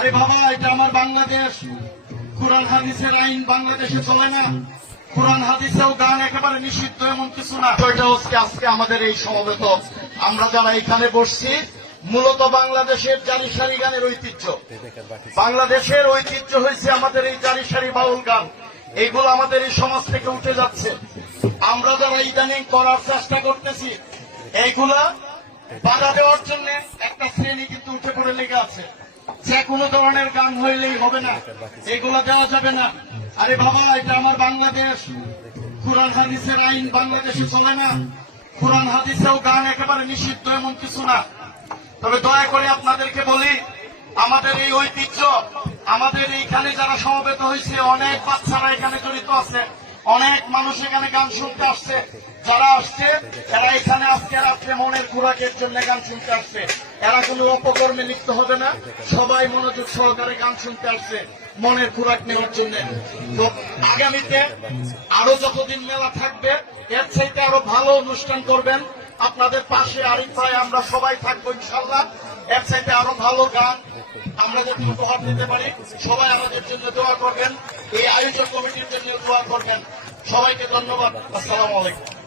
আরে বাবা, এটা আমার বাংলাদেশ। কোরআন হাদিসের আইন বাংলাদেশে চলে না। কোরআন হাদিসেও গান একেবারে নিষিদ্ধ, এমন কিছু না। এটা হচ্ছে আজকে আমাদের এই সমবেত আমরা যারা এখানে বসছি, মূলত বাংলাদেশের জারি সারি গানের ঐতিহ্য। বাংলাদেশের ঐতিহ্য হয়েছে আমাদের এই জারি সারি বাউল গান। এইগুলো আমাদের এই সমাজ থেকে উঠে যাচ্ছে। আমরা যারা ইদানিং করার চেষ্টা করতেছি, এইগুলা বাধা দেওয়ার জন্য একটা শ্রেণী কিন্তু উঠে পড়ে লেগে আছে। যে কোনো ধরনের গান হইলেই হবে না, এগুলা দেওয়া যাবে না। আরে বাবা, এটা আমার বাংলাদেশ। কোরআন হাদিসের আইন বাংলাদেশে চলে না। কোরআন হাদিসেও গান একেবারে নিষিদ্ধ, এমন কিছু না। তবে দয়া করে আপনাদেরকে বলি, আমাদের এই ঐতিহ্য, আমাদের এইখানে যারা সমবেত হয়েছে, অনেক বাচ্চারা এখানে জড়িত আছে, অনেক মানুষ এখানে গান শুনতে আসছে। যারা আসছে এরা এখানে আজকে রাত্রে মনের খোরাকের জন্য গান শুনতে আসছে। এরা কোনো অপকর্মে লিপ্ত হবে না, সবাই মনোযোগ সহকারে গান শুনতে আসছে মনের খোরাক নেওয়ার জন্য। তো আগামীতে আরো যতদিন মেলা থাকবে, এর চাইতে আরো ভালো অনুষ্ঠান করবেন। আপনাদের পাশে আরিফ ভাই, আমরা সবাই থাকবো ইনশাল্লাহ। এর চাইতে আরো ভালো গান আমরা যদি উপহার দিতে পারি, সবাই আমাদের জন্য দোয়া করবেন। এই আয়োজন কমিটির জন্য দোয়া করবেন। সবাইকে ধন্যবাদ। আসসালামু আলাইকুম।